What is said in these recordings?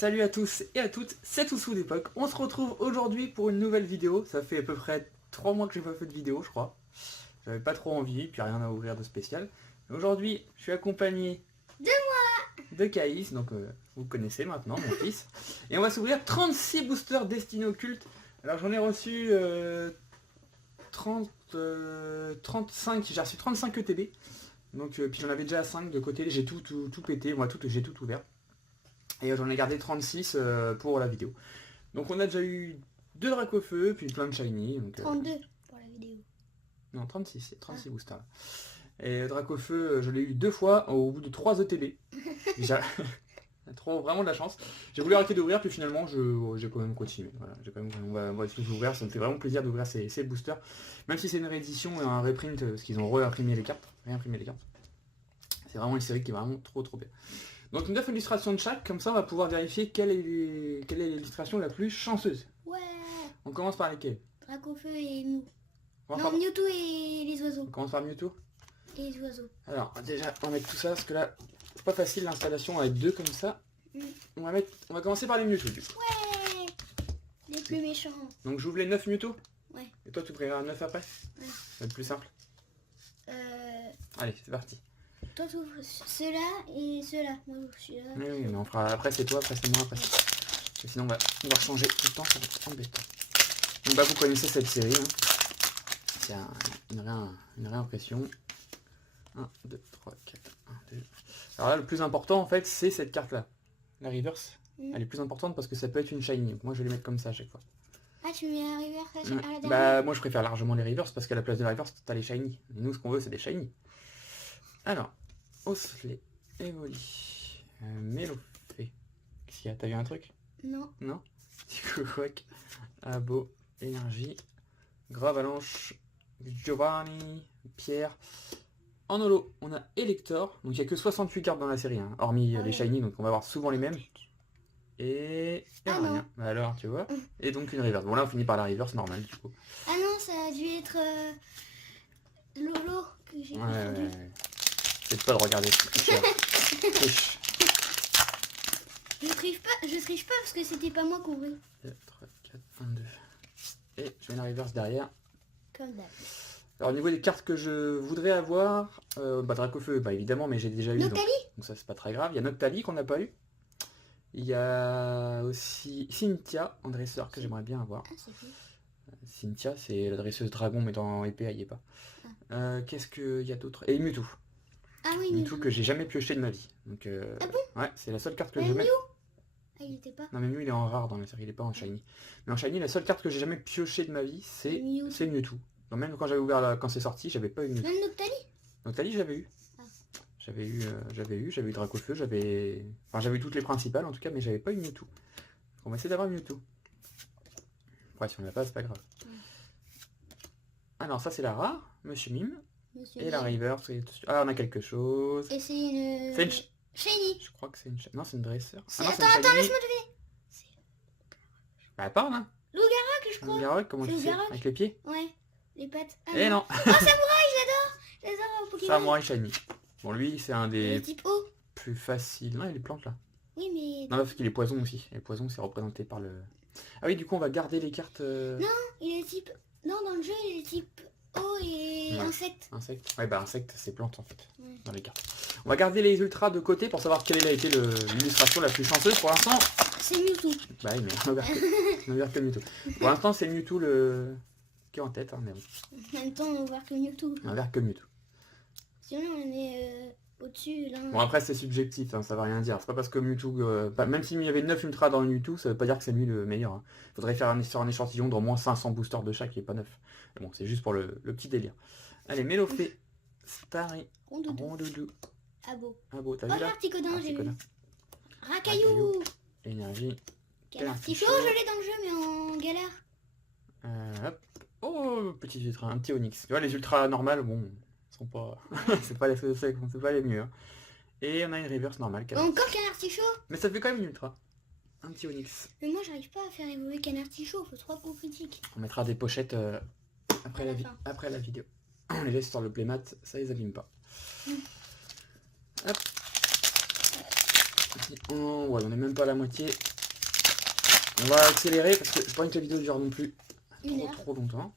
Salut à tous et à toutes, c'est Toussou d'époque. On se retrouve aujourd'hui pour une nouvelle vidéo. Ça fait à peu près 3 mois que j'ai pas fait de vidéo, je crois. J'avais pas trop envie, puis rien à ouvrir de spécial. Aujourd'hui, je suis accompagné de Caïs, donc vous connaissez maintenant, mon fils. Et on va s'ouvrir 36 boosters destinés au culte. Alors j'en ai reçu 35, j'ai reçu 35 ETB. Donc puis j'en avais déjà 5 de côté, j'ai tout pété, moi j'ai tout ouvert. Et j'en ai gardé 36 pour la vidéo. Donc on a déjà eu 2 Dracofeu, puis plein de shiny. Donc, 32 pour la vidéo. Non, 36, c'est 36 boosters. Là. Et Dracofeu, je l'ai eu 2 fois au bout de 3 ETB. J'ai vraiment de la chance. J'ai voulu arrêter d'ouvrir, puis finalement j'ai quand même continué. Voilà, on va essayer d'ouvrir, ça me fait vraiment plaisir d'ouvrir ces boosters. Même si c'est une réédition et un reprint, parce qu'ils ont réimprimé les cartes. C'est vraiment une série qui est vraiment trop bien. Donc 9 illustrations de chaque, comme ça on va pouvoir vérifier quelle est l'illustration la plus chanceuse. Ouais. On commence par lesquelles? Dracofeu et Mew. Non, Mewtwo et les oiseaux. On commence par Mewtwo? Et les oiseaux. Alors déjà on va mettre tout ça, parce que là, c'est pas facile l'installation avec 2 comme ça. On va commencer par les Mewtwo du coup. Ouais. Les plus méchants. Donc j'ouvre les 9 Mewtwo? Ouais. Et toi tu ouvriras 9 après? Ouais. Ça va être plus simple. Allez, c'est parti. Toi tu ouvres ceux-là et ceux-là. Moi je suis là. Oui, mais on fera après c'est toi, après c'est moi, après c'est... Parce que sinon on va changer tout le temps, ça va être embêtant. Donc bah vous connaissez cette série, hein. C'est une réimpression. 1, 2, 3, 4, 1, 2. Alors là le plus important en fait c'est cette carte là. La reverse. Elle est plus importante parce que ça peut être une shiny. Moi je vais les mettre comme ça à chaque fois. Ah tu mets la reverse à la dernière? Bah moi je préfère largement les reverse parce qu'à la place de la reverse t'as les shiny. Et nous ce qu'on veut c'est des shiny. Alors, Osselet, Evoli, Mélofée. Qu'est-ce qu'il y a? T'as vu un truc? Non. Non? Tikouak, Abo, Énergie, Gravalanche, Giovanni, Pierre. En holo, on a Elector. Donc il n'y a que 68 cartes dans la série, hein, hormis les shiny, donc on va avoir souvent les mêmes. Et rien. Bah alors, tu vois. Et donc une reverse. Bon là on finit par la reverse normale du coup. Ah non, ça a dû être Lolo que j'ai confondu. Ouais. C'est pas de regarder. Je triche pas parce que c'était pas moi qui ouvrais. 2, 3, 4, 1, 2. Et je mets la reverse derrière. Comme d'hab. Alors au niveau des cartes que je voudrais avoir, Dracofeu, bah évidemment, mais j'ai déjà eu. Donc ça c'est pas très grave. Il y a Noctali qu'on n'a pas eu. Il y a aussi Cynthia en dresseur que j'aimerais bien avoir. Ah, c'est cool. Cynthia c'est la dresseuse dragon mais dans épée elle y est pas. Qu'est-ce qu'il y a d'autre? Et Mewtwo. Ah oui, Mewtwo que j'ai jamais pioché de ma vie. Donc, ah bon? ouais, c'est la seule carte que j'ai jamais... Ah, il était pas. Non mais Mew il est en rare dans la série, il est pas en shiny. Mais en shiny, la seule carte que j'ai jamais pioché de ma vie, c'est Mewtwo. Donc même quand j'avais ouvert quand c'est sorti, j'avais pas eu Mewtwo. Même Noctali? Noctali j'avais eu. Ah. J'avais eu Dracofeu, j'avais eu toutes les principales en tout cas, mais j'avais pas eu Mewtwo. On va essayer d'avoir Mewtwo. Ouais, si on l'a pas, c'est pas grave. Alors ça c'est la rare, Monsieur Mime. Et la reverse. Ah on a quelque chose. Et c'est une... C'est une... shiny. Je crois que c'est une... Non c'est une dresseur. Attends, laisse-moi deviner. Bah parle hein. Loup-Garoc je crois. Loup-Garoc, comment tu sais? Avec les pieds? Ouais, les pattes. Ah, eh non. Oh Samouraï, j'adore Pokémon. Samouraï shiny. Bon lui c'est un des... Le type O. Plus faciles. Non il y a les plantes là. Oui mais... Non parce qu'il est poison aussi. Et les poisons c'est représenté par le... Ah oui du coup on va garder les cartes... Non, il est type... Non dans le jeu il est type O et insecte. Insecte. Ouais bah insecte c'est plante en fait. Dans les cartes. On va garder les ultras de côté pour savoir quelle a été l'illustration la plus chanceuse pour l'instant. C'est Mewtwo. Bah oui mais on a ouvert que Mewtwo. Pour l'instant c'est Mewtwo qui est en tête. Hein, mais bon. En même temps on a ouvert que Mewtwo. On a ouvert que Mewtwo. Sinon on est au-dessus là. Bon après c'est subjectif, hein, ça va rien dire. C'est pas parce que Mewtwo... même s'il y avait 9 ultras dans le Mewtwo, ça veut pas dire que c'est lui le meilleur. Hein. Faudrait faire un échantillon d'au moins 500 boosters de chaque et pas 9. Mais bon c'est juste pour le petit délire. Allez Mélofée, Starry, Rondoudou. Abo. T'as vu là? Articodin, j'ai vu. Racaillou. Énergie. Canartichaud, je l'ai dans le jeu mais en galère. Hop. Oh, petit ultra, un petit Onyx. Tu vois les ultras normales, bon, sont pas... c'est pas les mieux. Hein. Et on a une reverse normale. Encore Canartichaud. Mais ça fait quand même une ultra. Un petit Onyx. Mais moi j'arrive pas à faire évoluer Canartichaud, faut 3 coups critiques. On mettra des pochettes après la vidéo. On les laisse sur le playmat, ça les abîme pas. Hop. Ouais, on n'est même pas à la moitié. On va accélérer parce que je pas envie que la vidéo dure non plus trop longtemps.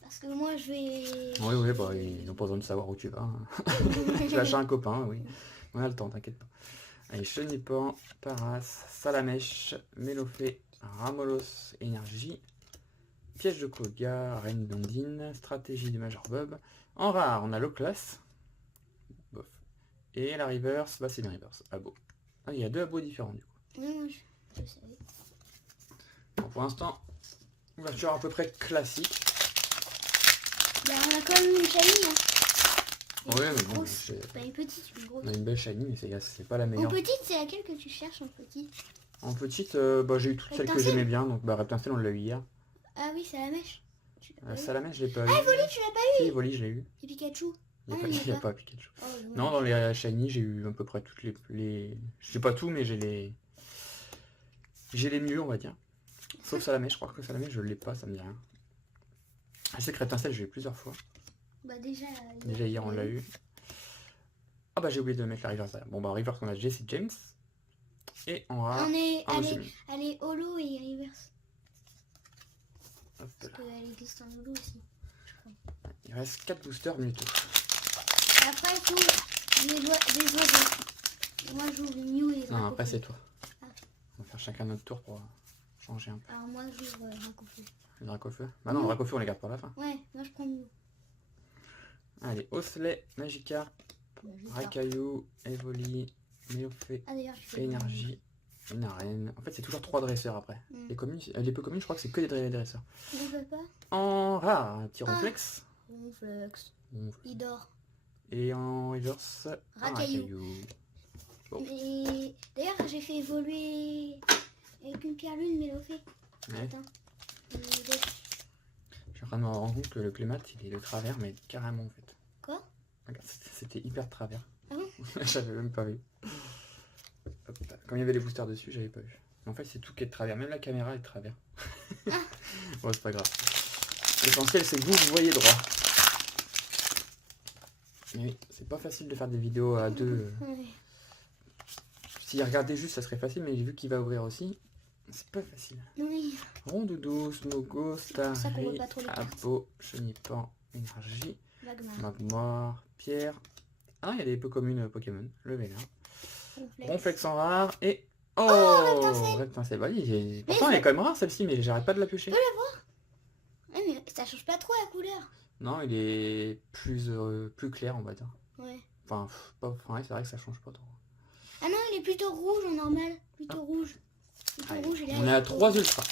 Parce que moi je vais... Oui, bah ils n'ont pas besoin de savoir où tu vas. Hein. Je lâche un copain, oui. On a le temps, t'inquiète pas. Allez, Chenipan, Paras, Salamèche, Mélofée, Ramolos, Énergie, Piège de Koga, Reine Blondine, Stratégie du Major Bob. En rare, on a Loclas. Bof. Et la reverse, bah c'est une reverse. Abo. Ah, il y a 2 abos différents du coup. Oui, je savais. Bon, pour l'instant, ouverture à peu près classique. Bah, on a quand même une shiny. Hein. Ouais, mais bon, grosse. Pas une petite, une grosse. on a une belle shiny, mais c'est pas la En meilleure. petite, c'est laquelle que tu cherches en petite? En petite, bah, j'ai eu toutes celles que j'aimais bien, donc bah Reptincelle on l'a eu hier. Ah oui, c'est la mèche. Salamèche je l'ai pas eu. Ah, Evoli, tu l'as pas eu? Si, Evoli je l'ai eu. Et Pikachu? Il n'y a pas Pikachu. Oh, Non, dans les shiny, j'ai eu à peu près toutes les... Je sais pas tout, mais j'ai les mieux, on va dire. Sauf Salamèche, je crois que Salamèche, je l'ai pas, ça me dit rien. Je sais que Reptincelle, j'ai eu plusieurs fois. Bah déjà hier, on l'a eu. Ah bah j'ai oublié de mettre la reverse derrière. Bon bah reverse, on a Jesse James. Et on a... Allez, holo et reverse. Hop là. Parce qu'elle existe en holo aussi, je crois. Il reste 4 boosters Mewtwo. Après, tout les oiseaux. Moi, j'ouvre le Mew et les Non, après c'est toi. Ah. On va faire chacun notre tour pour changer un peu. Alors moi, j'ouvre Dracofeu. Le Dracofeu. Bah non, le Dracofeu on les garde pour la fin. Ouais, moi je prends Mew. Allez, Osley, Magikarp, Rakayu, Evoli, Mélofée, Ah d'ailleurs, Énergie, une arène. En fait, c'est toujours 3 dresseurs après. Les peu communes, je crois que c'est que des dresseurs. On veut pas. En rare, un petit Ronflex. Ronflex. Il dort. Et en reverse, Rakayu. Bon. Mais d'ailleurs, j'ai fait évoluer avec une pierre lune Mélofée. Ouais. Attends. Je suis en train de me rendre compte que le clémat, il est de travers, mais carrément en fait. Quoi? Regarde, c'était hyper de travers. Ah bon? J'avais même pas vu. Hop, comme il y avait les boosters dessus, j'avais pas vu. Mais en fait, c'est tout qui est de travers. Même la caméra est de travers. Bon, c'est pas grave. L'essentiel, c'est que vous voyez droit. Mais oui, c'est pas facile de faire des vidéos à deux. Ouais. Si regardez juste, ça serait facile, mais j'ai vu qu'il va ouvrir aussi. C'est pas facile. Oui. Rondoudou, Smogo, Starry, pas trop les Abo, Chenipan, Énergie, Magmar. Magmar, Pierre. Ah non, il y a des peu communes Pokémon. Le Vénère. Ronflex. Ronflex en rare et... Oh, Reptincelle. Bah oui, pourtant elle est quand même rare celle-ci, mais j'arrête pas de la piocher. Tu peux la voir? Ouais, mais ça change pas trop la couleur. Non, il est plus clair, on va dire. Ouais. Enfin, ouais, c'est vrai que ça change pas trop. Ah non, il est plutôt rouge en normal. Plutôt rouge. Plutôt Allez, rouge et là, on est à 3 ultras.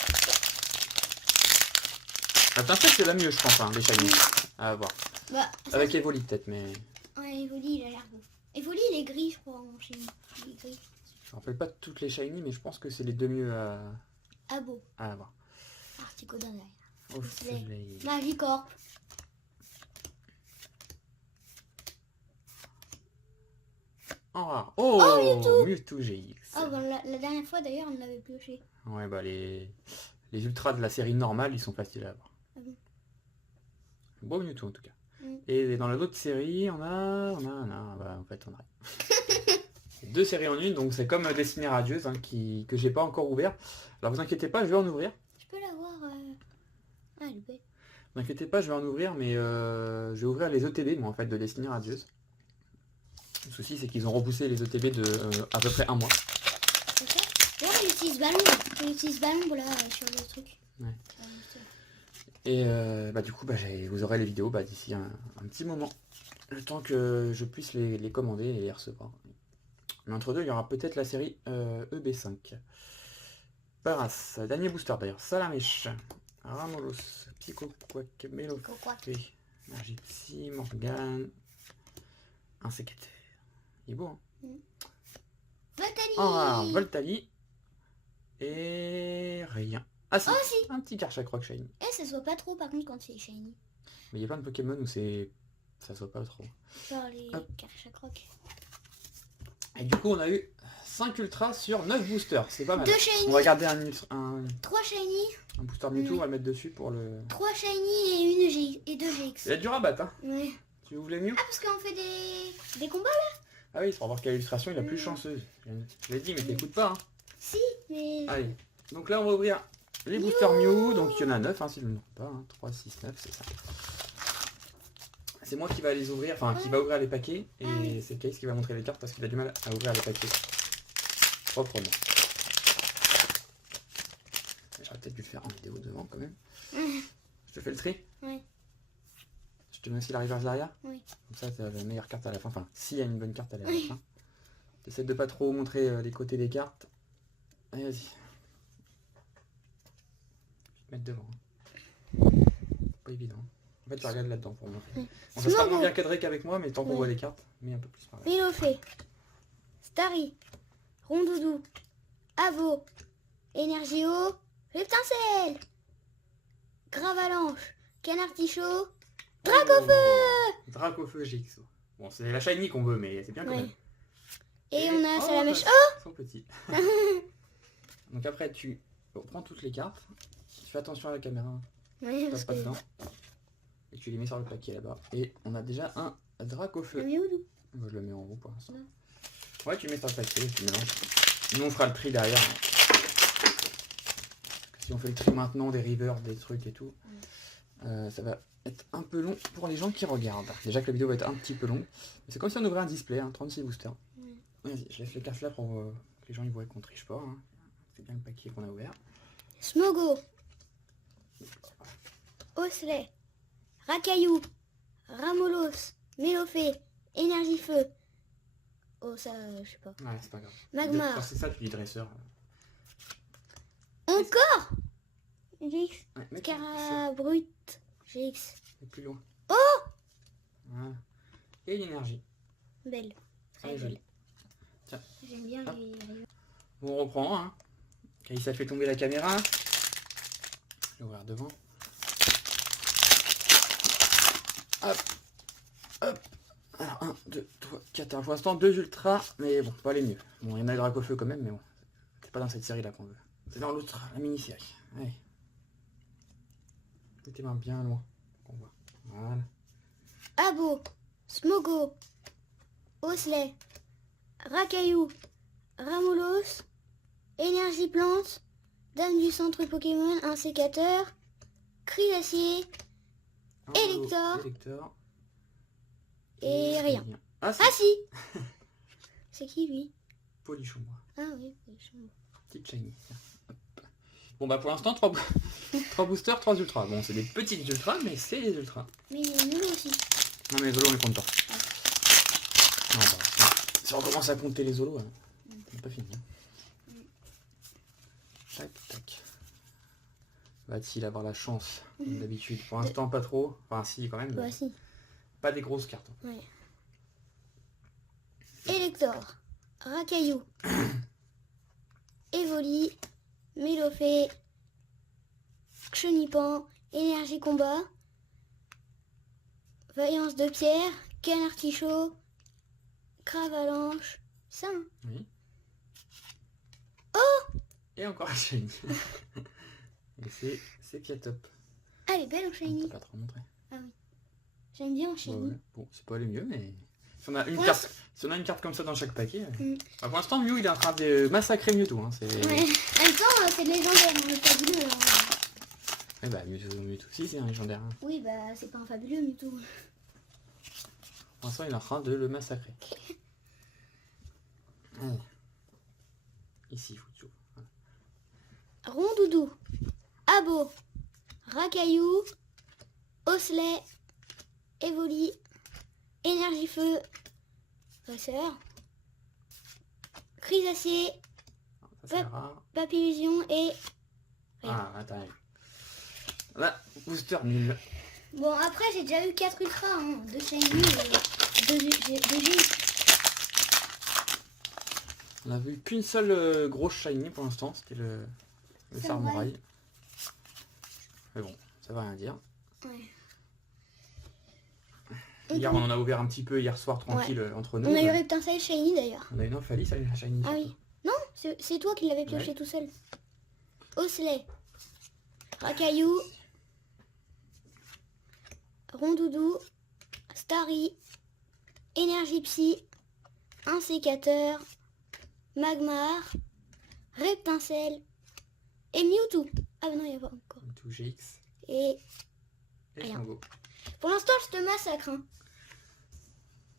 Reptincelle c'est la mieux, je pense, hein, les shiny. À voir. Bah, Avec Evoli peut-être, mais... Ouais, Evoli, il a l'air beau. Evoli, il est gris, je crois, en chimie. Il est gris. Je me rappelle pas toutes les shiny, mais je pense que c'est les 2 mieux Ah beau. à avoir. Articodin derrière. Au C'est soleil. Magicorp. En rare. Oh, Mewtwo GX. Ah bah, la dernière fois d'ailleurs, on l'avait pioché. Ouais, bah les ultras de la série normale, ils sont faciles à avoir. Ah bon. Beau Mewtwo en tout cas. Mm. Et dans l'autre série, on a... Bah, en fait, on a 2 séries en une, donc c'est comme Destinée Radieuse, hein, que j'ai pas encore ouvert. Alors vous inquiétez pas, je vais en ouvrir. Je peux l'avoir. Ah, elle est belle. Vous inquiétez pas, je vais en ouvrir, mais je vais ouvrir les ETB, moi, en fait, de Destinée Radieuse. Le souci, c'est qu'ils ont repoussé les ETB de à peu près 1 mois. C'est ça? D'ailleurs, il utilise ballon. Il utilise ballon là sur le truc. Ouais. Et bah du coup, bah, vous aurez les vidéos bah, d'ici un petit moment. Le temps que je puisse les commander et les recevoir. Mais entre deux, il y aura peut-être la série EB5. Paras, dernier booster d'ailleurs. Salamèche, Ramolos, Pico, Quack, Mélofée, Magipsy, Morgane, un séqueté. Il est beau, hein. Voltali. En rare, Voltali. Et rien. Ah si, Oh, si. un petit Karchakroc shiny. Eh, ça se voit pas trop par contre quand c'est shiny. Mais il y a plein de Pokémon où ça se voit pas trop. Genre les Hop. Karchakroc. Et du coup, on a eu 5 ultras sur 9 boosters. C'est pas mal. 2 shiny. On va garder un 3 shiny. booster Mewtwo, on va le mettre dessus pour le... 3 shiny et une G et 2 GX. Il y a du rabat, hein. Ouais. Tu voulais mieux? Ah, parce qu'on fait des combats là? Ah oui, pour voir quelle illustration il a plus chanceuse. Je l'ai dit, mais t'écoutes pas. Hein. Si, mais... Allez, donc là on va ouvrir les boosters Mew. Donc il y en a 9, hein, si je ne me trompe pas. Hein. 3, 6, 9, c'est ça. C'est moi qui va les ouvrir, enfin qui va ouvrir les paquets. Et c'est Case qui va montrer les cartes parce qu'il a du mal à ouvrir les paquets proprement. J'aurais peut-être dû le faire en vidéo devant quand même. Je te fais le tri? Oui. Je te mets aussi la reverse derrière? Oui. Comme ça, tu as la meilleure carte à la fin. Enfin, s'il y a une bonne carte à la fin. T'essaies de pas trop montrer les côtés des cartes. Allez, vas-y. Je vais te mettre devant. Pas évident. En fait, tu regardes là-dedans pour montrer. Bon, ça sera moins bien cadré qu'avec moi, mais tant qu'on voit les cartes, mais un peu plus pareil. Milofé, Starry, Rondoudou, Avo, Énergio, Reptincelle, Gravalanche, Canartichaud, Dracofeu. Dracofeu GXO. Bon, c'est la shiny qu'on veut, mais c'est bien quand même. Et on a Salamèche. Ils sont petits. Donc après, tu prends toutes les cartes. Tu fais attention à la caméra. Oui, Tu parce passes que... pas dedans. Et tu les mets sur le paquet là-bas. Et on a déjà un Dracofeu. Je le mets en haut pour l'instant. Ouais, tu mets sur le paquet, tu mélanges. Nous, on fera le tri derrière. Si on fait le tri maintenant, des rivers, des trucs et tout, ça va être un peu long pour les gens qui regardent. Déjà que la vidéo va être un petit peu longue. C'est comme si on ouvrait un display, hein, 36 boosters. Vas-y, je laisse les cartes là pour que les gens ils voient qu'on triche pas. Hein. C'est bien le paquet qu'on a ouvert. Smogo, Osley, Racaillou, Ramolos, Mélofé, Énergie-Feu. Oh ça, je sais pas. Ouais, c'est pas grave. Magmar. C'est ça, tu dis dresseur. Encore GX. Ouais, Carabrut. GX. plus loin. Oh Voilà. Et l'énergie. Belle. Très jolie. Tiens. J'aime bien Hop. les... Bon, on reprend. Hein. Et ça fait tomber la caméra. Je vais ouvrir devant. Hop. Hop. Alors, 1, 2, 3, 4. Alors, pour l'instant, 2 ultras, mais bon, pas les mieux. Bon, il y en a le Dracofeu quand même, mais bon. C'est pas dans cette série là qu'on veut. C'est dans l'autre, la mini-série. Allez. Mets tes mains bien loin. On voit. Voilà. Abo, Smogo, Osley, Racaillou, Ramolos, Énergie Plante, Dame du centre Pokémon, un sécateur, Cri d'acier, Elector. Et rien. Ah Ah si. C'est qui lui? Polichon. Ah oui, Polichon. Petite shiny. Hop. Bon bah pour l'instant 3 boosters, 3 ultras. Bon c'est des petites ultras mais c'est des ultras. Mais nous aussi. Non mais les zolos on les compte pas. Non, bah, si on commence à compter les zolos, c'est pas fini. Hein. Tac tac. Va-t-il avoir la chance comme d'habitude? Pour l'instant pas trop. Enfin si quand même. Bah si. Pas des grosses cartes. Ouais. Elector, Racaillou, Evoli, Mélofé, Chenipan, Énergie Combat, Vaillance de Pierre, Canartichaud, Cravalanche, ça. Hein. Oui. Oh! Et encore un shiny. Et c'est Piatop. Ah, elle est belle en shiny. On peut pas trop montrer. Ah oui. J'aime bien en shiny. Ouais. Bon, c'est pas les mieux, mais si on a une carte, si on a une carte comme ça dans chaque paquet. Bah, pour l'instant, Mew il est en train de massacrer Mewtwo. Hein. Ouais. En même temps, c'est légendaire, hein, le fabuleux. Hein. Eh bah Mewtwo aussi c'est un légendaire. Hein. Oui, bah c'est pas un fabuleux Mewtwo. Pour l'instant, il est en train de le massacrer. Allez. Ici, Foutu. Rondoudou, Abo, Racaillou, Osley, Evoli, Énergie Feu, Dresseur, Cri d'acier, Ça c'est rare. Papillusion et... Ah, attends. Là, booster nul. Bon, après j'ai déjà eu 4 ultras, hein, 2 shiny et 2 G. On a vu qu'une seule grosse shiny pour l'instant, c'était le Samouraï. Mais bon, ça va rien dire. Ouais. Hier, on en a ouvert un petit peu hier soir tranquille entre nous. On a eu Reptincelle shiny d'ailleurs. On a une Ophalie, ça la shiny. Ah oui. Non, c'est toi qui l'avais pioché tout seul. Osley, Racaillou, Rondoudou, Starry, Énergie Psy, un sécateur, Magmar, Reptincelle et Mewtwo. Ah bah non, il n'y a pas encore. Mewtwo GX. Et Et rien. Smogo. pour l'instant, je te massacre. Hein.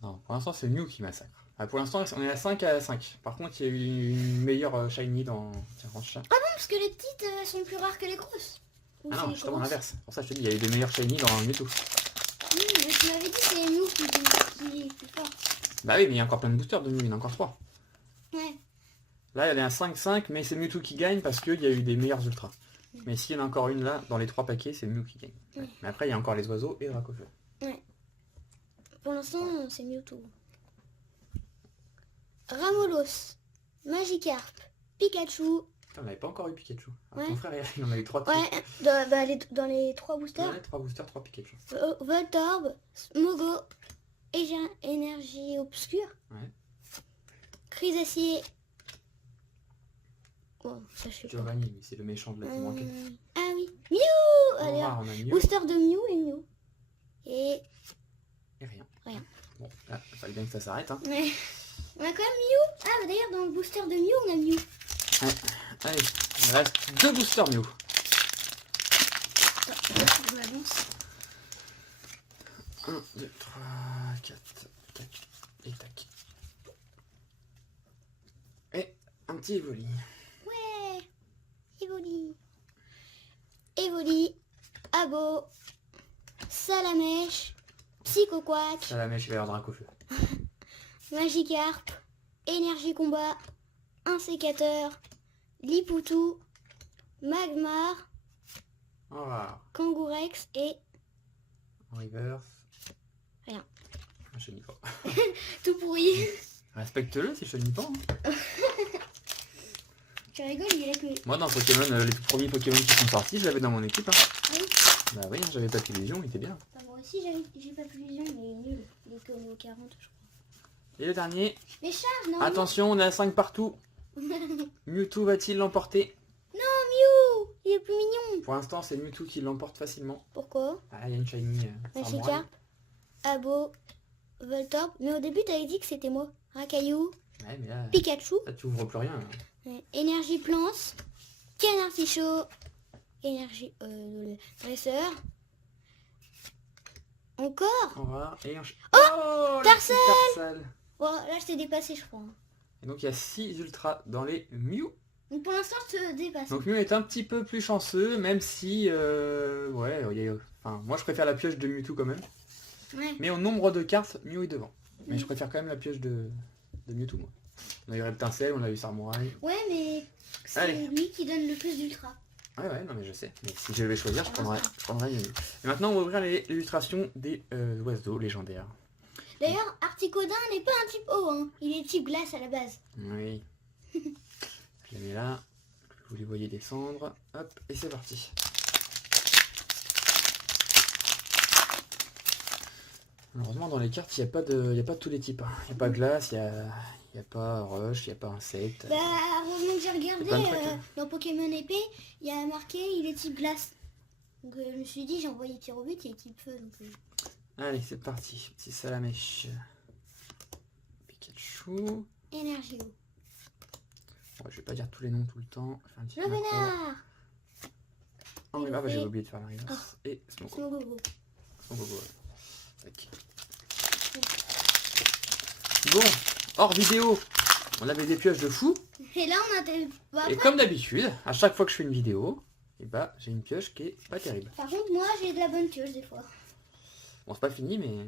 Non, pour l'instant c'est Mew qui massacre. Ah, pour l'instant on est à 5 à 5. Par contre il y a eu une meilleure shiny dans... Tiens, range ça. Ah bon, parce que les petites sont plus rares que les grosses. Ou Ah c'est non, les justement grosses? l'inverse. Pour ça je te dis, il y a eu de meilleures shiny dans Mewtwo. Oui, mais tu m'avais dit que c'est Mew qui est plus fort. Bah oui, mais il y a encore plein de boosters de Mew, il y en a encore 3. Ouais. Là elle est à 5-5, mais c'est Mewtwo qui gagne parce qu'il y a eu des meilleures ultras. Mais s'il y en a encore une là, dans les 3 paquets, c'est Mew qui gagne. Ouais. Mais après il y a encore les oiseaux et Dracofeu. Ouais. Pour l'instant, c'est Mewtwo. Ramolos, Magikarp, Pikachu. Putain, on n'avait pas encore eu Pikachu. Alors, Ouais. ton frère il en a eu 3 Ouais, dans les 3 boosters. Ouais, 3 boosters, 3 Pikachu. Voltorb, Smogo, Énergie Obscure, Ouais. Chrysacier. Bon, ça je sais pas. Giovanni, lui, c'est le méchant de la team enquête. Ah oui, Mew. Allez, On a Mew booster de Mew et Mew. Et et rien. Rien. Bon, là, il fallait bien que ça s'arrête. Hein. ouais. On a quand même Mew. Ah bah d'ailleurs dans le booster de Mew on a Mew. Allez, il reste 2 boosters Mew. Je m'avance. 1, 2, 3, 4, 4 et tac. Et un petit Evoli. Ouais. Evoli, Abo, Salamèche, Psychoquack, Ça la mèche, il va y avoir Dracofeu. Magikarp, Énergie Combat, un sécateur, Lipoutou, Magmar, Au revoir. Kangourex et En reverse. Rien. Je te dis pas. tout pourri. Respecte-le si je te le dis pas. Hein. Tu rigoles, il est que... Moi dans Pokémon, les tout premiers Pokémon qui sont sortis, je l'avais dans mon équipe. Hein. Ah oui. Bah oui, j'avais pas d'illusion, il était bien. Bah, moi aussi j'ai pas plus vision, mais il est nul. Il est comme au 40 je crois. Et le dernier, Mais charge, non. attention, on est à 5 partout. Mewtwo va-t-il l'emporter? Mew, il est plus mignon. Pour l'instant, c'est Mewtwo qui l'emporte facilement. Pourquoi? Ah, il y a une shiny. Samouraï. Magikarp, Abo, Voltorb. Mais au début t'avais dit que c'était moi. Rakaillou, Ouais, mais là, Pikachu, tu ouvres plus rien. Énergie Plante, Canard Tichot, Énergie Dresseur. Encore. Au revoir. Et on... Oh, le petit Tarsal. Bon, là je t'ai dépassé je crois. Et donc il y a 6 ultras dans les Mew. Donc pour l'instant je te dépasse. Donc Mew est un petit peu plus chanceux, même si... ouais, enfin, moi je préfère la pioche de Mewtwo quand même. Ouais. Mais au nombre de cartes, Mew est devant. Mais je préfère quand même la pioche de Mewtwo, moi. On a eu Reptincelle, on a eu Samouraï. Ouais, mais c'est Allez. lui qui donne le plus d'ultra. Ouais, non mais je sais. Mais si je devais choisir, je prendrais Mew. Et maintenant on va ouvrir les illustrations des oiseaux légendaires. D'ailleurs, Articodin n'est pas un type eau, hein. Il est type glace à la base. Oui. Je les mets là. Vous les voyez descendre. Hop, et c'est parti. Heureusement dans les cartes, il n'y a pas de tous les types. Il n'y a pas glace, il n'y a pas roche, il n'y a pas insecte. Bah, heureusement que j'ai regardé, plein de trucs, hein. dans Pokémon épée, il y a marqué il est type glace. Donc je me suis dit, j'ai envoyé tir au but, il est type feu. Donc, Allez, c'est parti. Petit Salamèche. Pikachu. Énergie eau. Bon, je vais pas dire tous les noms tout le temps. Je fais un petit Le macro. vénard. Oh, bah, j'ai oublié de faire la reverse. Et Smogo. Smogogo. Smogogo, ouais. Tac. Bon, hors vidéo, on avait des pioches de fou. Et là on a des... Bah, Et après, comme d'habitude, à chaque fois que je fais une vidéo, et bah j'ai une pioche qui est pas terrible. par contre, moi j'ai de la bonne pioche des fois. Bon, c'est pas fini, mais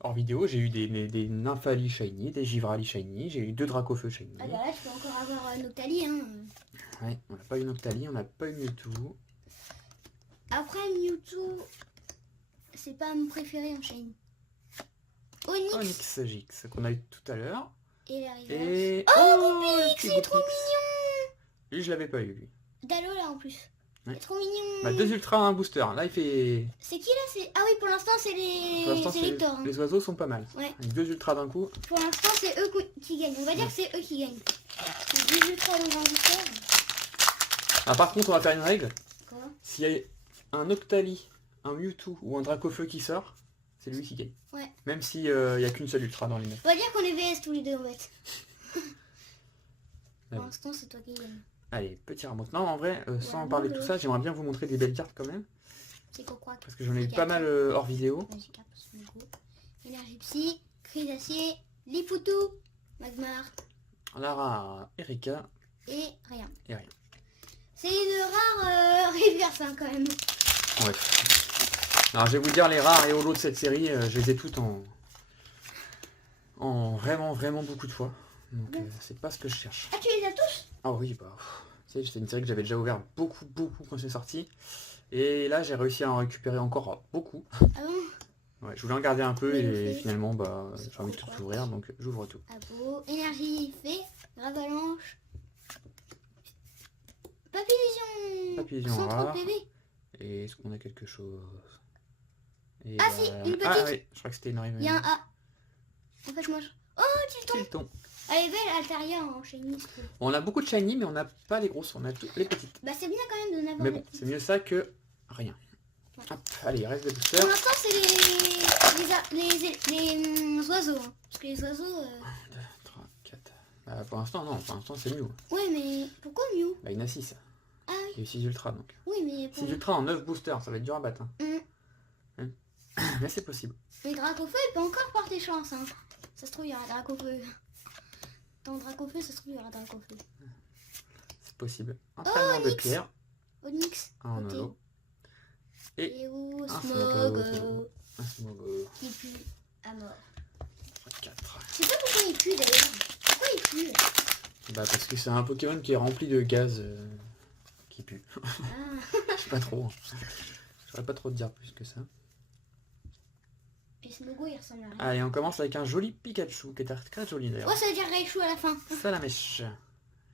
hors vidéo, j'ai eu des Nymphali shiny, des Givrali shiny, j'ai eu 2 Dracofeu shiny. Ah bah là, tu peux encore avoir un Octali, hein. Ouais, on n'a pas eu Noctali, on n'a pas eu Mewtwo. Après Mewtwo, c'est pas mon préféré en shiny. Onyx Onyx Gix qu'on a eu tout à l'heure. et la rivière. Et... Oh, le Goopix, petit il est trop Goopix. mignon. Lui, je l'avais pas eu, lui. Dalo là en plus. Ouais. Il est trop mignon. Bah, 2 ultras, un booster. Là, il fait... C'est qui là? C'est... Ah oui, pour l'instant c'est les... Pour l'instant, c'est Victor. Hein. les oiseaux sont pas mal. Ouais. Avec 2 ultras d'un coup. Pour l'instant c'est eux qui gagnent. On va dire que c'est eux qui gagnent. Les 10 ultras dans un Victor. Ah, par contre, on va faire une règle. Quoi? S'il y a un Octali, un Mewtwo ou un Dracofeu qui sort, c'est lui qui gagne. Ouais. Même si il n'y a qu'une seule ultra dans les 9. On va dire qu'on est VS tous les deux en fait. Ah Pour oui. l'instant, c'est toi qui gagne. Allez, petit remonte. Non, en vrai, sans Ouais, parler de bon, tout ça, j'aimerais bien vous montrer des belles cartes quand même. C'est quoi quoi? Parce que j'en ai eu Ok, pas mal hors vidéo. Magikarp, Smogo, Énergie Psy, Crise d'Acier, Lipoutou, Magmar Lara, Erika et rien. et rien. C'est de rares reverse hein, quand même. Ouais. Alors je vais vous dire les rares et holos de cette série, je les ai toutes en vraiment beaucoup de fois. Donc c'est pas ce que je cherche. Ah, tu les as tous? Ah oui, bah tu sais, c'est une série que j'avais déjà ouvert beaucoup quand c'est sorti. Et là j'ai réussi à en récupérer encore beaucoup. Ah bon? Ouais, je voulais en garder un peu Oui, et ok. finalement bah j'ai envie de tout ouvrir donc j'ouvre tout. Abo, Énergie Fée, Ravalanche, Papillusion, Papillusion 130 rare. PV. Et est-ce qu'on a quelque chose? Et Ah si, une petite. Ah oui, je crois que c'était une arrivée. Il y a un A. En fait, moi je... Oh, Tilton. Tilton. Elle est belle, Altaria en shiny. je trouve. On a beaucoup de shiny mais on n'a pas les grosses, on a toutes les petites. Bah c'est bien quand même de n'avoir Mais les bon, petites. c'est mieux ça que rien. Ouais. Hop, allez, il reste des Pour boosters. l'instant, c'est les oiseaux. Hein. Parce que les oiseaux... 1, 2, 3, 4. Pour l'instant, non, pour l'instant c'est Mew. Oui, mais pourquoi Mew? Bah, il y en a 6. Ah oui. Il y a eu 6 ultras donc. Oui, mais 6 ultras en 9 boosters, ça va être dur à battre. Hein. Hum. Mais c'est possible. Mais Dracofeu, il peut encore porter chance. Hein. Ça se trouve, il y aura Dracofeu. Dans Dracofeu, ça se trouve, il y aura Dracofeu. C'est possible. Un fragment de Onyx. pierre. Onyx. Un côté. holo. Et Et où un Smogo. un Smogo. Qui pue à mort. 4. Je sais pas pourquoi il pue d'ailleurs. Pourquoi il pue? Bah parce que c'est un Pokémon qui est rempli de gaz qui pue. Ah. Je sais pas trop. Hein. Je saurais pas trop te dire plus que ça. Et Smogo, il ressemble à rien. Allez, on commence avec un joli Pikachu qui est très joli d'ailleurs. Oh, ça veut dire Raichu à la fin. Salamèche.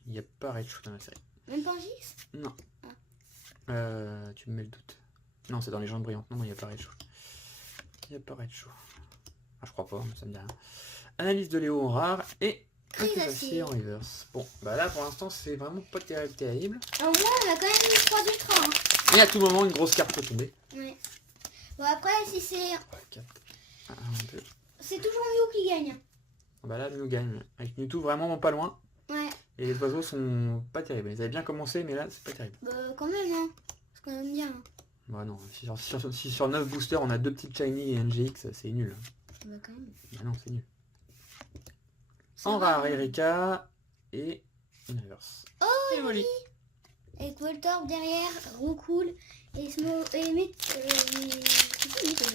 Il n'y a pas Raichu dans la série. Même pas un Gix? Non. Ah. Tu me mets le doute. Non, c'est dans les jambes brillantes. Non, il n'y a pas Raichu. Il n'y a pas Raichu. Ah, je crois pas, ça me dit rien. Analyse de Léo en rare et Crise Crise d'Acier. d'Acier en reverse. Bon, bah là pour l'instant c'est vraiment pas terrible. Alors moi, on a quand même eu 3 ultras. Hein. Et à tout moment une grosse carte peut tomber. Ouais. Bon, après, si c'est... 4. 1, 2. C'est toujours Mew qui gagne. Bah là nous gagne. Avec Mewtwo vraiment pas loin. Ouais. Et les oiseaux sont pas terribles. Ils avaient bien commencé mais là c'est pas terrible. Bah, quand même, hein. C'est quand même bien. Hein. Bah non, si sur 9 boosters on a 2 petites shiny et NGX, c'est nul. Bah, quand même. Bah non, c'est nul. C'est En rare, rare, hein. Erika et une reverse. Oh, C'est joli. Avec Voltorb derrière, Roucool et Smo... Et Met... c'est qui lui, déjà?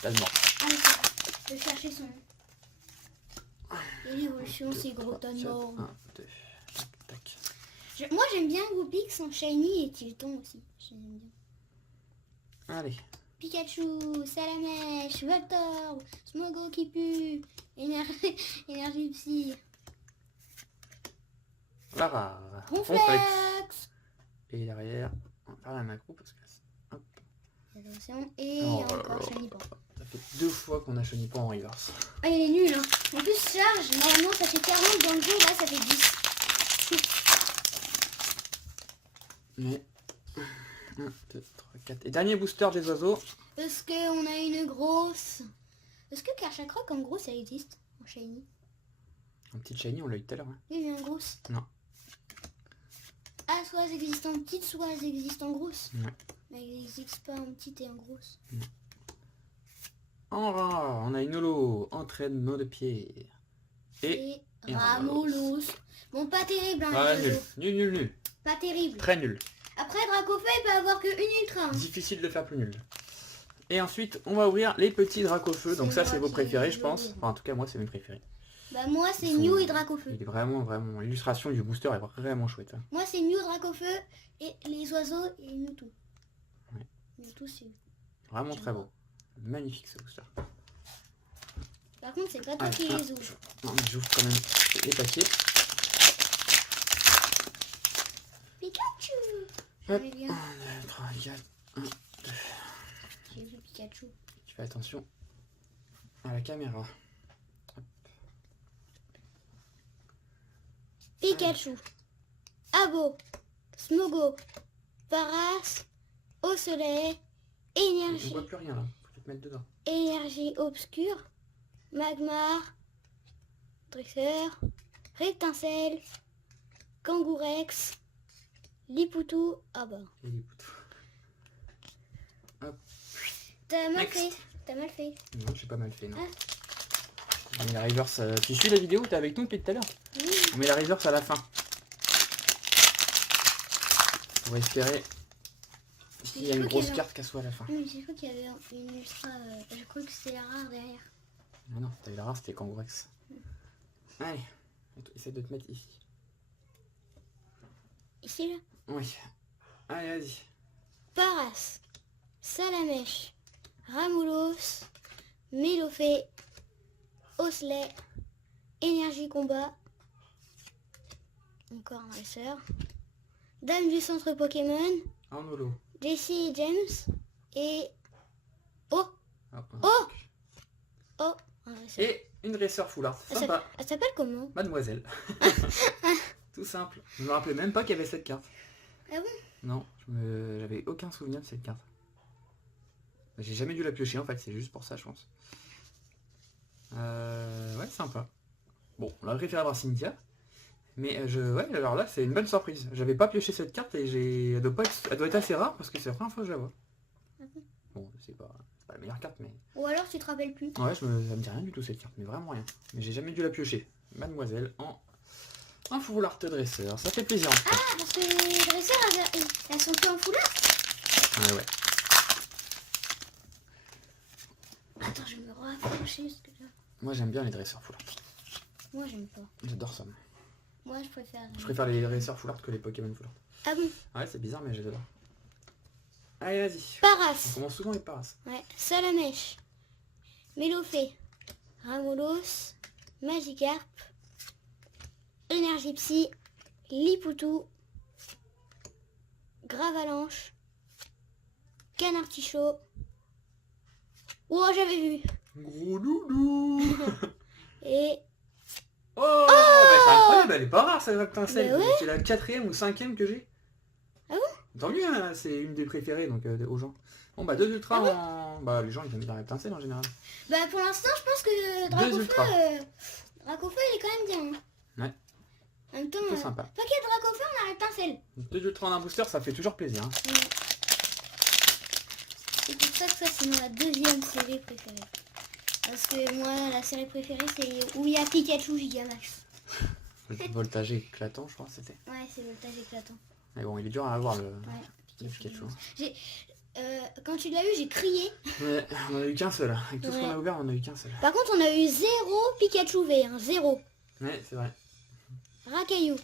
Tellement. Ah, mais c'est... Je vais chercher son nom. Et l'évolution, c'est Grotonmore. 1, 2. Tac. Moi, j'aime bien Goopix en Shiny et Tilton aussi. J'aime bien. Allez. Pikachu, Salamèche, Voltorb, Smogo qui pue, Énergie Psy, Lara. Ronflex, Et derrière, on va faire la macro parce que... Hop. attention, et Oh là encore là. Chenipan. Ça fait 2 fois qu'on a Chenipan en reverse. Ah, il est nul, hein. En plus, charge, normalement, ça fait 40 dans le jeu, là, ça fait 10. Mais... 1, 2, 3, 4. Et dernier booster des oiseaux. Est-ce qu'on a une grosse... Est-ce que Karchakroc en gros, ça existe en Shiny? Un petit shiny, on l'a eu tout à l'heure. Hein. Oui, mais en grosse. Non. Ah, soit elles existent en petite, soit elles existent en grosse. Ouais. Mais elles n'existent pas en petite et en grosse. En rare, on a une holo. Entraînement de pierre. Et... Et un Ramolos. Bon, pas terrible, hein, Ah, les nul. oiseaux. Nul. Pas terrible. Très nul. Après, Dracofeu, il peut avoir que une ultra. Hein. Difficile de faire plus nul. Et ensuite, on va ouvrir les petits Dracofeu. Donc ça, moi c'est vos qui préférés, ai je pense. le- Enfin, en tout cas, moi, c'est mes préférés. Bah, moi, c'est Ils sont- Mew et Dracofeu. Il est vraiment... L'illustration du booster est vraiment chouette. Hein. Moi, c'est Mew, Dracofeu et les oiseaux et Mewtwo. Ouais. Mewtwo, c'est... Vraiment très beau. Magnifique ce booster. Par contre, c'est pas toi Allez, qui ah, les ouvres. Non, mais j'ouvre quand même les papiers. Pikachu. Hop. J'aimais 1, bien. 2, 3, 4. J'ai vu Pikachu. Tu fais attention à la caméra. Pikachu. Abo. Smogo. Paras. Au soleil. On Énergie. voit plus rien là. te mettre dedans. Énergie obscure, Magmar, Dresseur, Reptincelle, Kangourex, Lipoutou. Ah bah. Et les poutous. T'as mal Next. fait. T'as mal fait. Non, j'ai pas mal fait, non. Ah. On met la reverse. Tu suis la vidéo, t'es avec nous depuis tout à l'heure. Oui. On met la reverse à la fin. On va espérer s'il y a une grosse carte qu'elle soit à la fin. Oui, j'ai cru qu'il y avait une ultra. Je crois que c'était la rare derrière. Ah non, t'as eu la rare, c'était Kangourex. Allez, essaie de te mettre ici. Ici là. Oui. Allez, vas-y. Paras, Salamèche, Ramoulos, Mélofée, Osley, Énergie Combat, encore un dresseur, Dame du centre Pokémon, En holo. Jessie et James, et... Oh, Ah, Oh oh, un dresseur. Et une dresseur full art. Sympa. Elle s'appelle comment? Mademoiselle. Tout simple. Je me rappelais même pas qu'il y avait cette carte. Ah bon? Non, j'avais aucun souvenir de cette carte. J'ai jamais dû la piocher en fait, c'est juste pour ça je pense. Ouais, sympa. Bon, on aurait préféré avoir Cynthia. Mais ouais, alors là c'est une bonne surprise. J'avais pas pioché cette carte et elle doit être assez rare parce que c'est la première fois que je la vois. Bon, c'est pas la meilleure carte mais... Ou alors tu te rappelles plus? Ouais, ça me dit rien du tout cette carte, mais vraiment rien. Mais j'ai jamais dû la piocher. Mademoiselle en full art dresseur, ça fait plaisir en tout cas. Ah, parce que les dresseurs, elles sont plus en foulard. Ouais, ouais. Attends, je vais me rapprocher parce que là... Moi j'aime bien les dresseurs full art. Moi, j'aime pas. J'adore ça. Moi, je préfère... Je préfère les dresseurs full art que les Pokémon full art. Ah bon? Ouais, c'est bizarre mais j'adore. Allez, vas-y. On Paras. commence souvent les paras. Ouais. Salamèche. Mélofée. Ramoulos. Magikarp. Énergie Psy. Lipoutou. Gravalanche. Canartichaud. Oh, j'avais vu. Gros loulou. Et... Oh, bah, c'est incroyable, elle est pas rare cette Reptincelle. Bah ouais. C'est la 4e ou 5e que j'ai. Ah bon? Tant mieux, hein, c'est une des préférées donc aux gens. Bon bah 2 ultras Ah en... Bah les gens ils aiment bien Reptincelle en général. Bah, pour l'instant, je pense que Deux ultras. Dracofeu, il est quand même bien. Ouais. En même temps, Plutôt sympa. paquet de Dracofeu, on a Reptincelle. 2 ultras en un booster ça fait toujours plaisir. Hein. C'est pour ça que ça, c'est ma deuxième série préférée. Parce que moi, la série préférée, c'est où il y a Pikachu Gigamax. Le voltage éclatant je crois c'était. Ouais, c'est voltage éclatant. Mais bon il est dur à avoir le Ouais, Pikachu. Quand tu l'as eu, j'ai crié. Ouais, on en a eu qu'un seul. Avec tout ce Ouais. qu'on a ouvert on en a eu qu'un seul. Par contre, on a eu 0 Pikachu V, hein, 0. Ouais c'est vrai. Racaillou.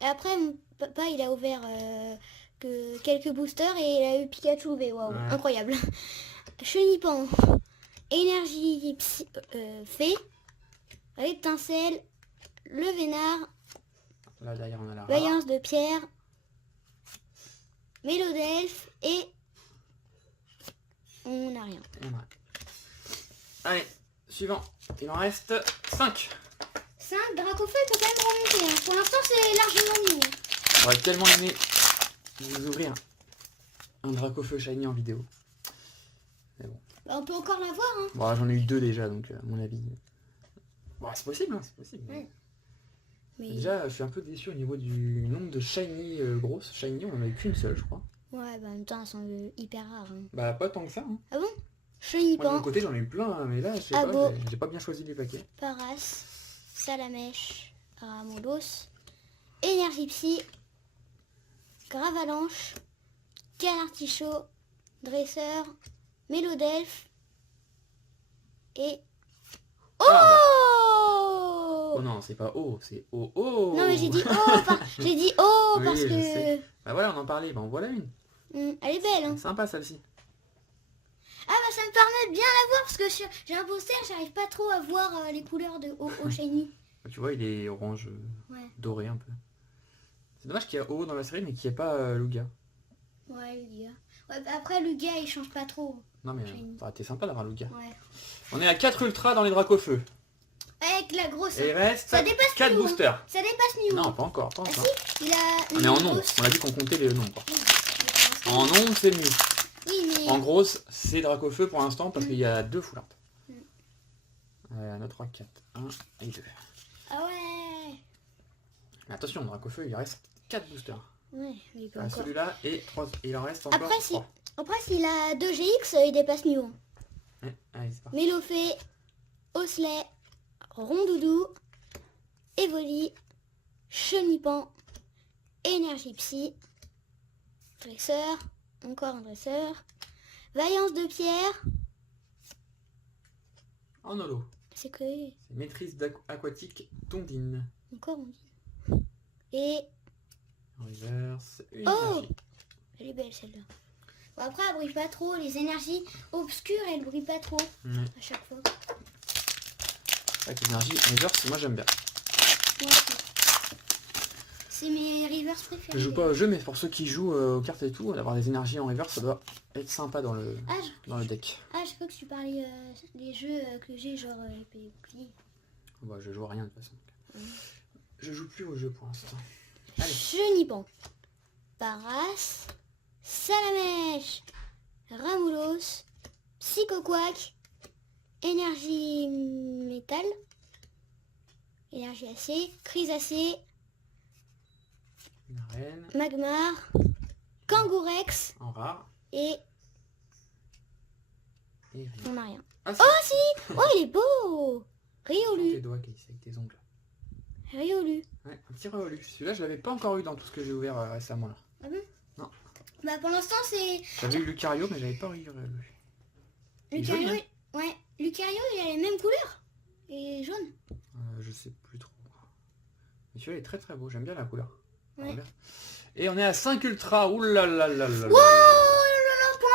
Et après, mon papa, il a ouvert que quelques boosters et il a eu Pikachu V. Waouh, Ouais. incroyable. Chenipan. Énergie Fée. Reptincelle. Le Vénard. Là derrière on a la rare. Vaillance de Pierre. Mélodelphe. Et... on n'a rien. Et on arrête. Allez, suivant. Il en reste 5. 5, Dracofeu, il peut quand même remonter. Hein. Pour l'instant, c'est largement mieux. J'aurais tellement aimé vous ouvrir un Dracofeu shiny en vidéo. Mais bon. Bah, on peut encore l'avoir. Hein. Bon, j'en ai eu 2 déjà, donc à mon avis... Bon, c'est possible, hein, c'est possible. Ouais. Mais... Déjà, je suis un peu déçu au niveau du nombre de shiny grosses. Shiny, on en a eu qu'une seule, je crois. ouais, bah en même temps, elles sont hyper rares. Hein. Bah, pas tant que ça. Hein. Ah bon? Moi, de Chenipan. mon côté, j'en ai eu plein, hein, mais là, je sais Ah pas, bon. j'ai pas bien choisi les paquets. Paras, Salamèche, Ramoulos, Énergie Psy, Gravalanche, Canartichaud, Dresseur, Mélodelphe et... Oh, Ah, Oh non, c'est pas O, c'est O. Non mais j'ai dit oh, j'ai dit oh Oui, parce je que... sais. Bah voilà, on en parlait, bah en voilà une. Elle est belle hein. Sympa celle-ci. Ah bah ça me permet de bien la voir parce que j'ai un poster, j'arrive pas trop à voir les couleurs de O shiny. Tu vois, il est orange Ouais. doré un peu. C'est dommage qu'il y a O dans la série mais qu'il n'y ait pas Lugia. Ouais, Lugia. Ouais, bah après Lugia il change pas trop. Non mais Shiny. ça aurait été sympa d'avoir Lugia. Ouais. On est à 4 ultras dans les Dracofeu. Avec la grosse... Et il reste Ça dépasse 4 Mew, hein. boosters. Ça dépasse Mew. Non, pas encore, pas Ah encore. si, il a... On est en nombre, on a dit qu'on comptait les nombres. En nombre c'est mieux. Oui, mais... En gros, c'est Dracofeu pour l'instant parce qu'il y a 2 full art. 1, 2, 3, 4. 1 et 2. Ah ouais. Mais attention, Dracofeu, il reste 4 boosters. Ouais, mais il peut Ah, encore. celui-là et 3. Il en reste encore Après, 3. Après, s'il a 2 GX, il dépasse Mew. Ouais, allez, c'est parti. Mélofée, Osley, Rondoudou, Evoli, Chenipan, Énergie Psy, Dresseur, encore un Dresseur, Vaillance de Pierre, En holo. c'est que... C'est maîtrise aquatique Tondine. Encore on dit. Et... En reverse. Une Oh, énergie. elle est belle celle-là. Bon, après, elle brille pas trop. Les énergies obscures, elles brillent pas trop Ouais. à chaque fois. Avec l'énergie en reverse, moi j'aime bien. Ouais, c'est mes rivers préférés. Je joue pas au jeu, mais pour ceux qui jouent aux cartes et tout, d'avoir des énergies en reverse, ça doit être sympa dans le, dans le deck. Ah, je crois que tu parlais des jeux que j'ai, genre épée et bouclier. Bah, je joue à rien de toute façon. Je joue plus au jeu pour l'instant. Allez. Chenipan, Paras, Salamèche, Ramoulos, Psychoquack, Énergie Métal, Énergie AC, Crisacé, Une arène. Magmar, Kangourex En rare. et Et rien. on n'a rien. Ah, Oh si. Oh, il est beau. tes Riolu, doigts, Casey, avec tes ongles. Riolu. Ouais, un petit réolu. Celui-là, je l'avais pas encore eu dans tout ce que j'ai ouvert récemment là. Ah bon? Non. Bah pour l'instant c'est... J'avais eu Lucario, mais j'avais pas eu réolu. Il est joli, Lucario, ouais, Lucario il a les mêmes couleurs. Et jaune. Je sais plus trop. Mais celui-là est très très beau, j'aime bien la couleur. Ouais. Regarde. Et on est à 5 ultra, oulalalala. Wow, pour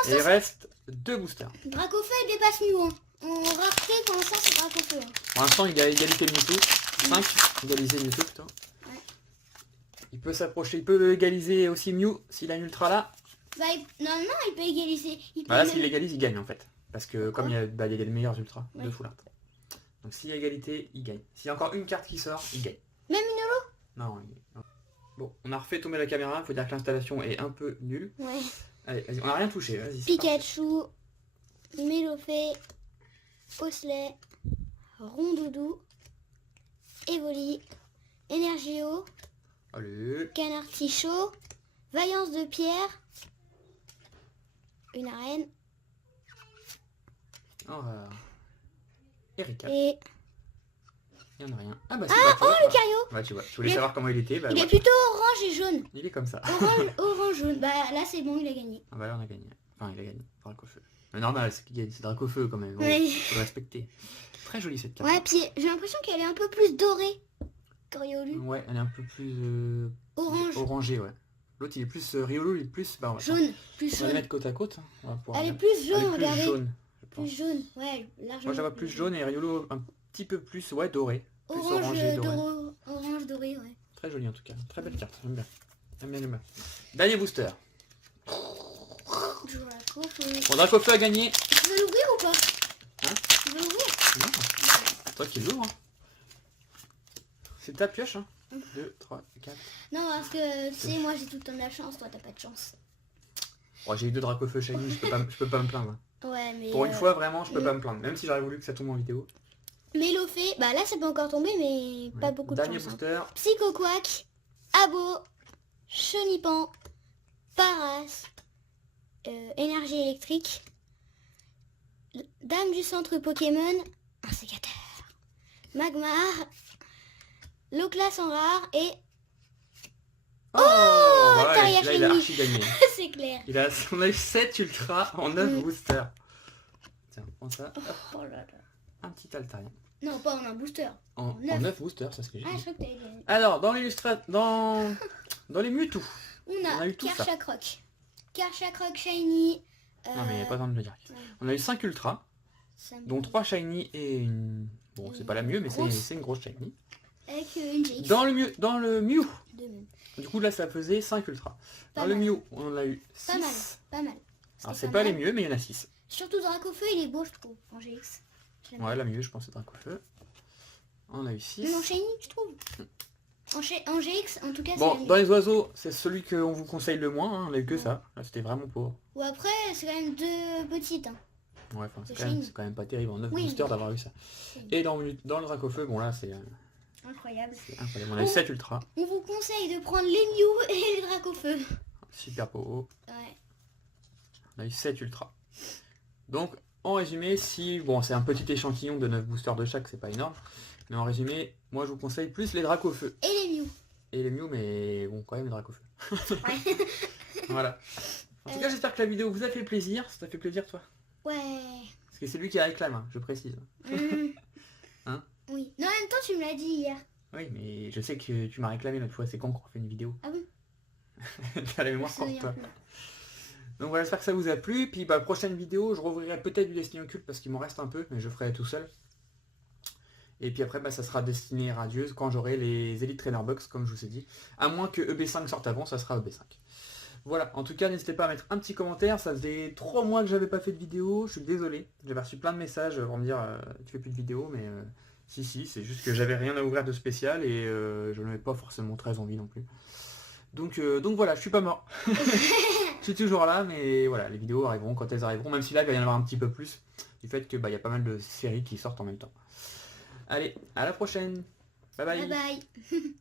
Et il l'instant reste 2 boosters. Dracofeu il dépasse Mew. Hein. En rareté pour l'instant c'est Dracofeu. Hein. Pour l'instant, il y a égalité Mewtwo. 5, égalisé Mewtwo plutôt. Ouais. Il peut s'approcher, il peut égaliser aussi Mew s'il a une ultra là. Bah, non, il peut égaliser. Il peut Bah là, même- s'il égalise, il gagne en fait. Parce que comme il y a, bah, il y a les meilleurs ultras de Ouais. full art. Donc s'il y a égalité, il gagne. S'il y a encore une carte qui sort, il gagne. Même une holo. Non, non. Bon, on a refait tomber la caméra, faut dire que l'installation est un peu nulle. Ouais. Allez, vas-y, on a rien touché, vas-y. c'est parti. Pikachu, Mélofée, Osley, Rondoudou, Evoli, Energio, Allez. Canard Tichot, Vaillance de Pierre, une arène On va... Erika. et... Il n'y en a rien. Ah bah Ah, c'est oh, Lucario. Bah tu vois, je voulais Il est- savoir comment il était. Bah, Il ouais. est plutôt orange et jaune. Il est comme ça. Orange, jaune. Bah là c'est bon, il a gagné. Ah bah là on a gagné. Enfin il a gagné. Dracofeu. Mais normal, c'est qu'il gagne, c'est Dracofeu quand même. Bon, Ouais. faut le respecter. Très jolie cette carte. Ouais, puis j'ai l'impression qu'elle est un peu plus dorée que Riolu. Ouais, elle est un peu plus Orange, orangée, ouais. L'autre il est plus Riolu, il est plus. Bah, jaune, plus on va les jaune. mettre côte à côte. Hein. On va pouvoir Elle est regarder. plus Elle est jaune, plus regardez. jaune, je pense. Plus jaune, ouais, largement. Moi j'avais plus jaune et Riolu un petit peu plus ouais doré. Plus Orange, orangé, doré. orange doré, ouais. Très jolie en tout cas. Très belle carte, j'aime bien. J'aime bien, j'aime bien. Dernier booster. Je vois la coupe. Bon, Dracofeu a gagné. Tu veux l'ouvrir ou pas? Hein? Tu veux l'ouvrir? Non, c'est toi qui l'ouvre. Hein. C'est ta pioche. Hein. 2, 3, 4. Non, parce que tu sais, moi j'ai tout le temps de la chance, toi t'as pas de chance. Bon, j'ai eu 2 Dracofeu shiny, je peux pas me plaindre. Ouais, mais. Pour une fois, vraiment, je peux pas me plaindre. Même si j'aurais voulu que ça tombe en vidéo. Mélofée, bah là ça peut encore tomber, mais pas Ouais. beaucoup de Dernier chance. Hein. booster. Psychoquack, Abo, Chenipan, Paras, Énergie électrique, Dame du centre Pokémon, un sécateur, Magmar, Loclas en rare et Oh, bah ouais, Taria là, il a shiny. archi gagné. c'est clair. On a eu 7 ultras en 9 boosters. Tiens, prends ça. Hop, Oh là là. un petit Altarien. Non, pas en un booster. En Neuf. 9 boosters, ça c'est ce que j'ai Ah, je dit. crois que t'avais gagné. Alors, dans dans les Mewtwo. On a eu tout ça. Karchakroc. Karchakroc Shiny. Non mais pas besoin de le dire. ouais. On a eu 5 ultras, Ça me- dont 3 shiny et une... Bon, c'est pas la mieux, mais Grosse. c'est une grosse shiny. Avec une GX. Dans le Mew, Deux même. du coup là ça faisait 5 ultras. Dans Pas le mal. Mew, on en a eu 6. Pas mal. Pas mal. Alors C'était c'est pas les mal. mieux, mais il y en a 6. Surtout Dracofeu, il est beau, je trouve, en GX. Je l'aime Ouais, la mieux, je pense, c'est Dracofeu. On a eu 6. bien. Même en Shiny, je trouve. En GX, en tout cas, Bon, c'est dans la les oiseaux, c'est celui qu'on vous conseille le moins, hein, on a eu que ça. Là, c'était vraiment pauvre. Ou après, c'est quand même deux petites. Hein. Ouais, enfin, c'est De quand, même- Chine. c'est quand même pas terrible en 9 Oui. boosters d'avoir eu ça. Oui. Et dans le Dracofeu, bon là, c'est Incroyable. incroyable. On a eu 7 ultra. On vous conseille de prendre les Mew et les Dracofeu. Super beau. Ouais. On a eu 7 ultra. Donc, en résumé, si... Bon, c'est un petit échantillon de 9 boosters de chaque, c'est pas énorme. Mais en résumé, moi, je vous conseille plus les Dracofeu. Et les Mew. Et les Mew, mais bon, quand même les Dracofeu. Ouais. Voilà. En tout cas, j'espère que la vidéo vous a fait plaisir. Ça t'a fait plaisir, toi? Ouais. Parce que c'est lui qui réclame, hein, je précise. Hein? Oui. Non, en même temps, tu me l'as dit hier. Oui, mais je sais que tu m'as réclamé l'autre fois. C'est quand qu'on fait une vidéo? Ah bon? T'as la mémoire Je me courte, souviens toi. plus. Donc voilà, j'espère que ça vous a plu. Puis bah, prochaine vidéo, je rouvrirai peut-être du Destiny Occulte parce qu'il m'en reste un peu, mais je ferai tout seul. Et puis après, bah, ça sera Destiné Radieuse quand j'aurai les Elite Trainer Box, comme je vous ai dit. À moins que EB5 sorte avant, ça sera EB5. Voilà, en tout cas, n'hésitez pas à mettre un petit commentaire. Ça faisait 3 mois que j'avais pas fait de vidéo. Je suis désolé. J'avais reçu plein de messages pour me dire tu fais plus de vidéo, mais si, c'est juste que j'avais rien à ouvrir de spécial et je n'avais pas forcément très envie non plus. Donc voilà, je suis pas mort. Je suis toujours là, mais voilà, les vidéos arriveront quand elles arriveront, même si là il va y en avoir un petit peu plus, du fait que bah, y a pas mal de séries qui sortent en même temps. Allez, à la prochaine. Bye bye. Bye bye.